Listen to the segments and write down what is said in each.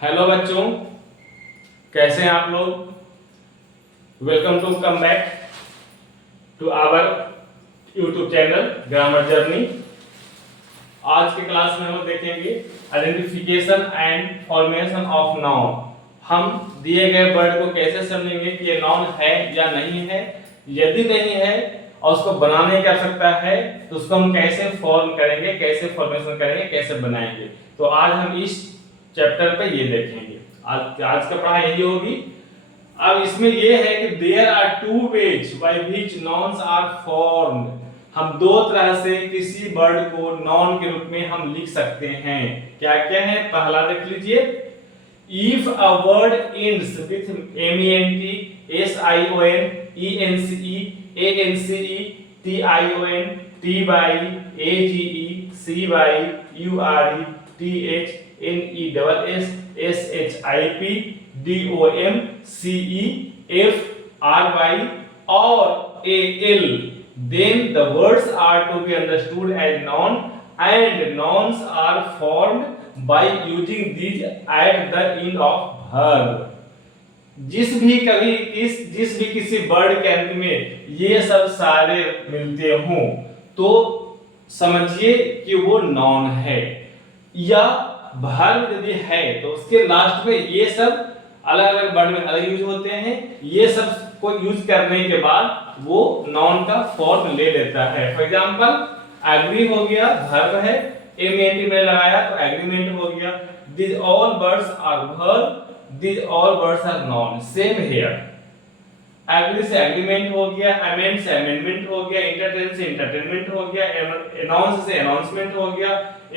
Hello बच्चों, कैसे हैं आप लोग। Welcome to come back to our YouTube channel grammar journey. आज के क्लास में हम देखेंगे identification and formation of noun. हम दिए गए वर्ड को कैसे समझेंगे कि ये नाउन है या नहीं है। यदि नहीं है और उसको बनाने की आवश्यकता है तो उसको हम कैसे फॉर्म करेंगे, कैसे फॉर्मेशन करेंगे, कैसे बनाएंगे। तो आज हम इस चैप्टर पे ये देखेंगे। आज का पढ़ाई यही होगी। अब इसमें ये है कि there are two ways by which nouns are formed. हम दो तरह से किसी वर्ड को नाउन के रूप में हम लिख सकते हैं। क्या क्या है, पहला देख लीजिए। If a word ends with MENT, SION, ENCE, ANCE, TION, TY, AGE, CY, URE, TH, NESS, SHIP, DOM, CE, FRY or AL, then the words are to be understood as noun and nouns are formed by using these at the end of verb। जिस भी किसी word के अंत में ये सब सारे मिलते हों तो समझिए कि वो नाउन है। या वर्ब यदि है तो उसके लास्ट में ये सब अलग अलग वर्ड में अलग यूज होते हैं। ये सब को यूज करने के बाद वो नाउन का फॉर्म ले लेता है। फॉर एग्जांपल एग्री हो गया, वर्ब है, MENT में लगाया तो एग्रीमेंट हो गया। These all words are verb, these all words are noun। Same here। Agree से एग्रीमेंट हो गया, अमेंड से अमेंडमेंट हो गया, एंटरटेन से एंटरटेनमेंट हो गया, अनाउंस से अनाउंसमेंट हो गया,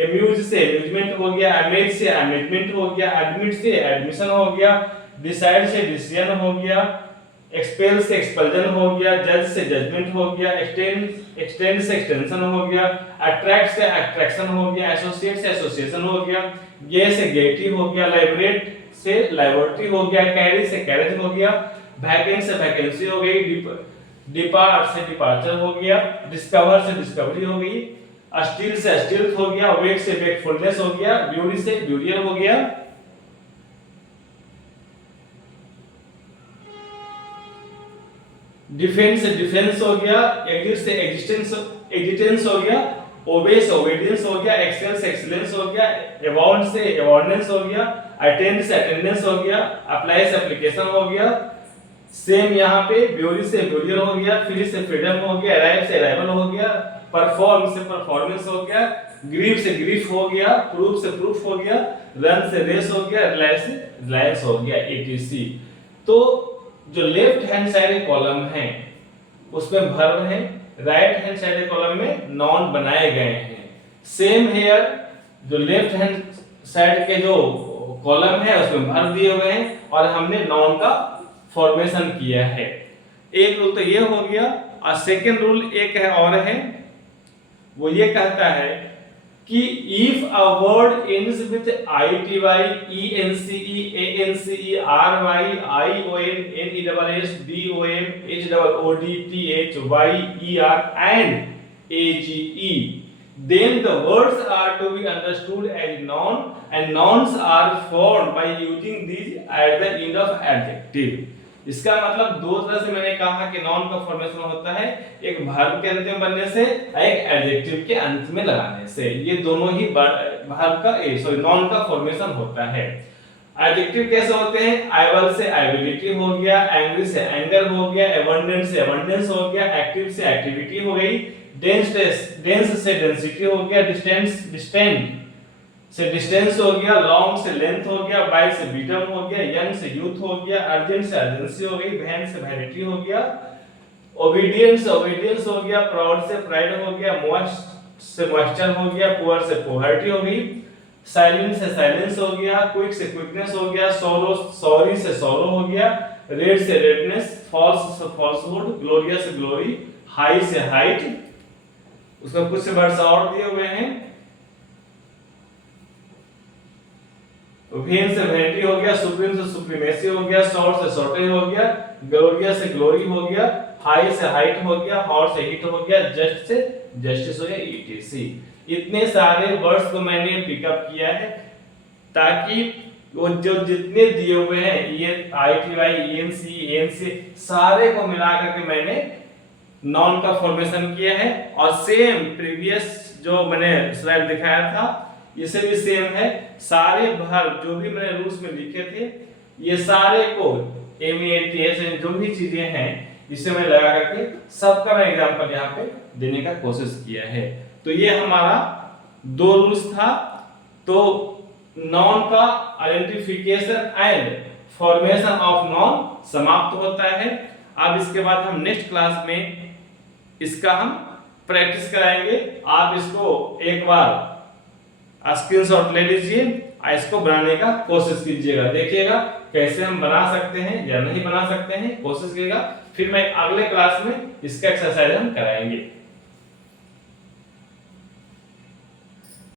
अम्यूज से अम्यूजमेंट हो गया, अमेज से अमेजमेंट हो गया, एडमिट से एडमिशन हो गया, डिसाइड से डिसीजन हो गया, एक्सपेल से एक्सपल्जन हो गया, जज से जजमेंट हो गया, एक्सटेंड से एक्सटेंशन हो गया, अट्रैक्ट से अट्रैक्शन हो गया, एसोसिएट से एसोसिएशन हो गया, गे से गेटी हो गया, लाइबरेट से लाइबर्टी हो गया, कैरी से कैरेज हो गया, वैकेंट से वैकेंसी हो गई, डिपार्ट से डिपार्चर हो गया, डिस्कवर से डिस्कवरी हो गई, अस्टिल से अस्टिल्थ हो गया, वेक से वेकफुलनेस हो गया, ब्यूटी से ब्यूटियर हो गया, डिफेंस से डिफेंस हो गया, एग्जिस्ट से एग्जिस्टेंस हो गया, ओबे से ओबीडियंस हो गया, एक्सेल से एक्सीलेंस हो गया, अबाउंड से अबाउंडेंस हो गया, अटेंड से अटेंडेंस हो गया, अप्लाई से एप्लीकेशन हो गया। सेम यहाँ पे ब्यूरी से ब्यूरियर हो गया, फ्री से फ्रीडम हो गया, अराइव से अराइवल हो गया, परफॉर्म से परफॉर्मेंस हो गया, ग्रीफ से ग्रीफ हो गया, प्रूफ से प्रूफ हो गया, रन से रेस हो गया, रिलायंस से रिलायंस हो गया, etc। तो जो लेफ्ट हैंड साइड कॉलम है उसमें वर्ब है, राइट हैंड साइड कॉलम में नाउन बनाए गए हैं। सेम हेयर, जो लेफ्ट हैंड साइड के जो कॉलम है उसमें वर्ब दिए हुए हैं और हमने नाउन का फॉर्मेशन किया है। एक रूल तो ये हो गया और सेकंड रूल एक है और है, वो ये कहता है कि if a word ends with ITY, ENCE, ANCE, RY, ION, NESS, DOM, HOOD, THY, ER and AGE, then the words are to be understood as noun and nouns are formed by using these at the end of adjective। इसका मतलब दो तरह से मैंने कहा कि noun का formation होता है, एक वर्ब के अंत में बनने से, एक एडजेक्टिव के अंत में लगाने से। ये दोनों ही वर्ब का नाउन का फॉर्मेशन होता है। एडजेक्टिव कैसे होते हैं, आइबल से आइबिलिटी हो गया, एंग्री से एंगर हो गया, अबंडेंट से अबंडेंस हो गया, एक्टिव से एक्टिविटी हो गई, डेंस से डेंसिटी हो गया, डिस्टेंट से डिस्टेंस हो गया, लॉन्ग से लेंथ हो गया, बाइट से बीटम हो गया, यंग से यूथ हो गया, अर्जेंट से अर्जेंसी हो गई, वैन से वैनिटी हो गया, ओबीडियंट से ओबीडियंस हो गया, प्राउड से प्राइड हो गया, मॉइस्ट से मॉइस्चर हो गया, पुअर से पोवर्टी हो गई, साइलेंट से साइलेंस हो गया, क्विक से क्विकनेस हो गया, सॉरी से सॉरो हो गया, रेड से रेडनेस, फॉल्स से फॉल्सहुड, ग्लोरियस से ग्लोरी, हाई से हाइट। उसमें कुछ से वर्ड्स और दिए हुए हैं। वेन से वेनिटी हो गया, सुप्रीम से सुप्रीमेसी हो गया, शॉर्ट से शॉर्टे हो गया, ग्लोरिया से ग्लोरी हो गया, हाई से हाइट हो गया, हॉट से हीट हो गया, जस्ट से जस्टिस हो गया, etc। इतने सारे वर्ड्स को मैंने पिकअप किया है ताकि वो जो जितने दिए हुए हैं ये ITY, ENC सारे को मिला करके मैंने नॉन का फॉर्मेशन किया है। और सेम प्रीवियस जो मैंने स्लाइड दिखाया था इसे भी सेम है। सारे वर्ब जो भी मैंने रूल्स में लिखे थे ये सारे को MENTS जो भी चीजें हैं इसे मैं लगा करके सबका मैं एग्जांपल यहाँ पे देने का कोशिश किया है। तो ये हमारा 2 रूल्स था। तो नॉन का identification and formation of non समाप्त होता है। अब इसके बाद हम नेक्स्ट क्लास में इसका हम प्रैक्टिस कराएंगे। आप इसको एक बार स्क्रीनशॉट ले लीजिए और इसको बनाने का कोशिश कीजिएगा, देखिएगा कैसे हम बना सकते हैं या नहीं बना सकते हैं, कोशिश कीजिएगा। फिर मैं अगले क्लास में इसका एक्सरसाइज हम कराएंगे।